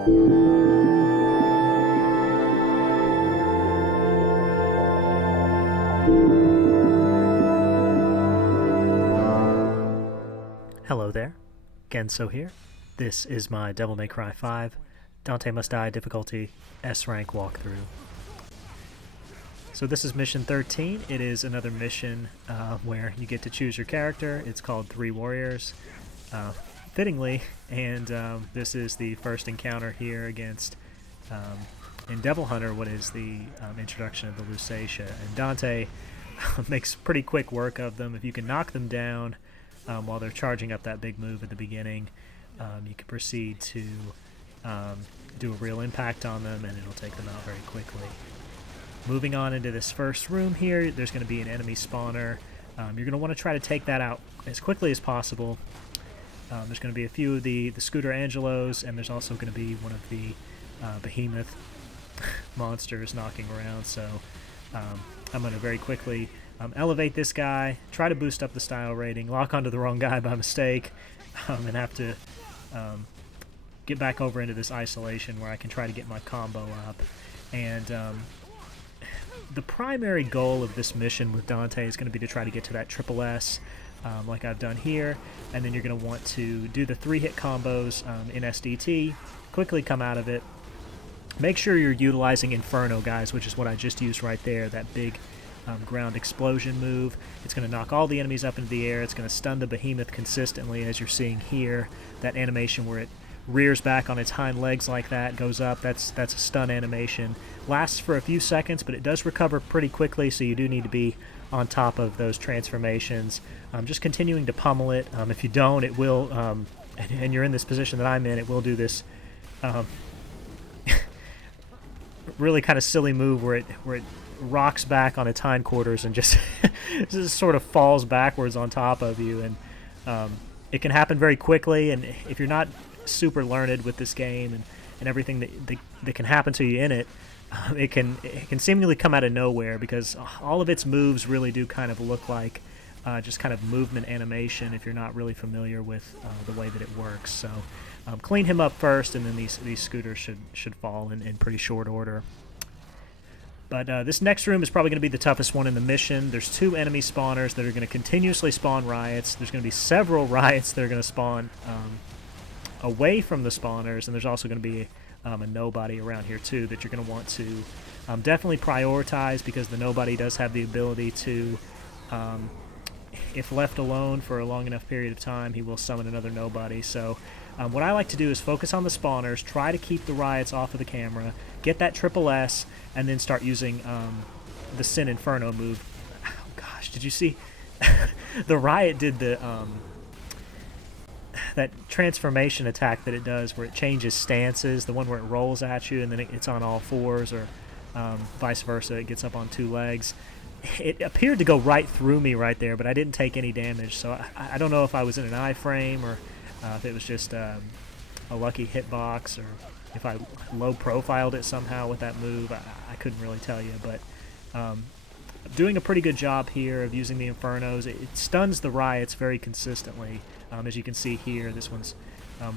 Hello there, Genso here. This is my Devil May Cry 5 Dante Must Die difficulty S rank walkthrough. So this is mission 13. It is another mission where you get to choose your character. It's called 3 Warriors, fittingly, and this is the first encounter here against, in Devil Hunter, what is the introduction of the Lusatia. And Dante makes pretty quick work of them. If you can knock them down while they're charging up that big move at the beginning, you can proceed to do a real impact on them, and it'll take them out very quickly. Moving on into this first room here, there's going to be an enemy spawner. You're going to want to try to take that out as quickly as possible. There's going to be a few of the Scooter Angelos, and there's also going to be one of the behemoth monsters knocking around, so I'm going to very quickly elevate this guy, try to boost up the style rating, lock onto the wrong guy by mistake, and have to get back over into this isolation where I can try to get my combo up. And the primary goal of this mission with Dante is going to be to try to get to that triple S, like I've done here, and then you're going to want to do the 3-hit combos in SDT, quickly come out of it. Make sure you're utilizing Inferno, guys, which is what I just used right there, that big ground explosion move. It's going to knock all the enemies up into the air. It's going to stun the behemoth consistently, as you're seeing here. That animation where it rears back on its hind legs like that, goes up, that's a stun animation. Lasts for a few seconds, but it does recover pretty quickly, so you do need to be on top of those transformations. Just continuing to pummel it. If you don't, it will, and you're in this position that I'm in, it will do this really kind of silly move where it rocks back on its hindquarters and just, just sort of falls backwards on top of you. And it can happen very quickly, and if you're not super learned with this game and everything that can happen to you in it, it can seemingly come out of nowhere, because all of its moves really do kind of look like just kind of movement animation if you're not really familiar with the way that it works. So clean him up first, and then these scooters should fall in pretty short order. But this next room is probably going to be the toughest one in the mission. There's 2 enemy spawners that are going to continuously spawn riots. There's going to be several riots that are going to spawn away from the spawners, and there's also going to be a nobody around here too that you're going to want to definitely prioritize, because the nobody does have the ability to, if left alone for a long enough period of time, he will summon another nobody. So what I like to do is focus on the spawners, try to keep the riots off of the camera, get that triple S, and then start using the Sin Inferno move. Oh gosh, did you see? The riot did the that transformation attack that it does, where it changes stances, the one where it rolls at you and then it's on all fours, or vice versa, it gets up on 2 legs. It appeared to go right through me right there, but I didn't take any damage, so I don't know if I was in an iframe, or if it was just a lucky hitbox, or if I low profiled it somehow with that move. I couldn't really tell you, but doing a pretty good job here of using the Infernos. It stuns the riots very consistently. As you can see here, this one's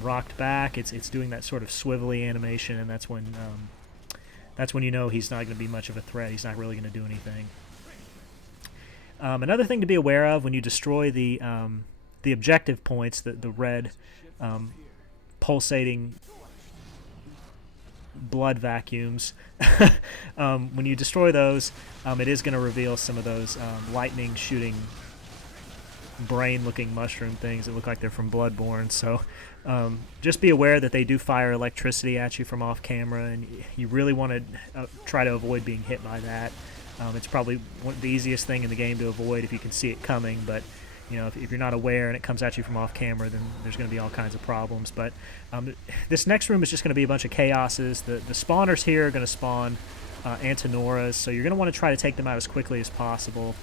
rocked back. It's doing that sort of swivelly animation, and that's when you know he's not going to be much of a threat. He's not really going to do anything. Another thing to be aware of when you destroy the objective points, the red pulsating blood vacuums, when you destroy those, it is going to reveal some of those lightning shooting brain-looking mushroom things that look like they're from Bloodborne. So just be aware that they do fire electricity at you from off-camera, and you really want to try to avoid being hit by that. It's probably the easiest thing in the game to avoid if you can see it coming, but you know, if you're not aware and it comes at you from off-camera, then there's going to be all kinds of problems. But this next room is just going to be a bunch of chaoses. The spawners here are going to spawn Antinoras, so you're going to want to try to take them out as quickly as possible.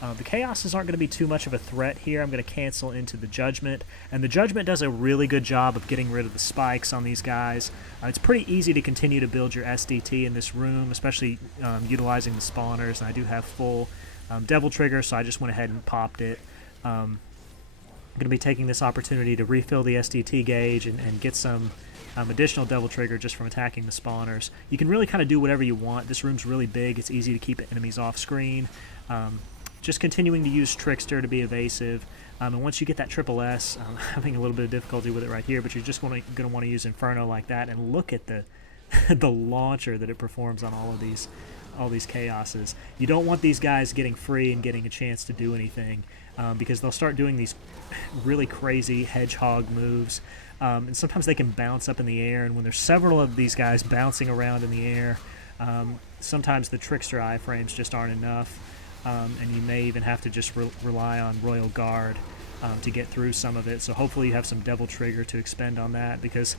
The Chaoses aren't going to be too much of a threat here. I'm going to cancel into the Judgment, and the Judgment does a really good job of getting rid of the spikes on these guys. It's pretty easy to continue to build your SDT in this room, especially utilizing the spawners, and I do have full Devil Trigger, so I just went ahead and popped it. going to be taking this opportunity to refill the SDT gauge and get some additional Devil Trigger just from attacking the spawners. You can really kind of do whatever you want. This room's really big. It's easy to keep enemies off screen. Just continuing to use Trickster to be evasive. And once you get that triple S, I'm having a little bit of difficulty with it right here, but you're just going to want to use Inferno like that, and look at the the launcher that it performs on all these chaoses. You don't want these guys getting free and getting a chance to do anything, because they'll start doing these really crazy hedgehog moves, and sometimes they can bounce up in the air, and when there's several of these guys bouncing around in the air, sometimes the Trickster iframes just aren't enough, and you may even have to just rely on Royal Guard to get through some of it. So hopefully you have some Devil Trigger to expend on that, because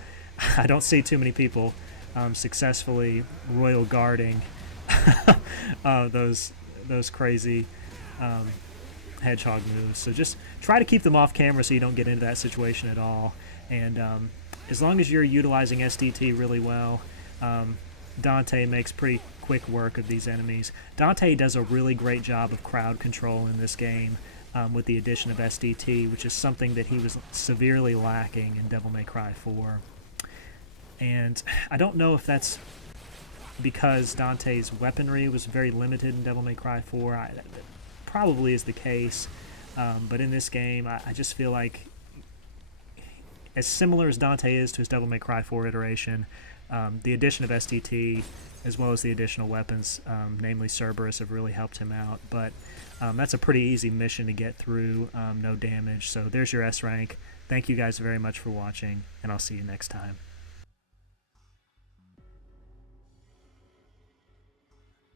I don't see too many people successfully Royal Guarding those crazy hedgehog moves. So just try to keep them off camera so you don't get into that situation at all. And as long as you're utilizing SDT really well, Dante makes pretty quick work of these enemies. Dante does a really great job of crowd control in this game with the addition of SDT, which is something that he was severely lacking in Devil May Cry 4. And I don't know if that's because Dante's weaponry was very limited in Devil May Cry 4. That probably is the case, but in this game I just feel like, as similar as Dante is to his Devil May Cry 4 iteration, the addition of SDT as well as the additional weapons, namely Cerberus, have really helped him out. But that's a pretty easy mission to get through, no damage. So there's your S rank. Thank you guys very much for watching, and I'll see you next time.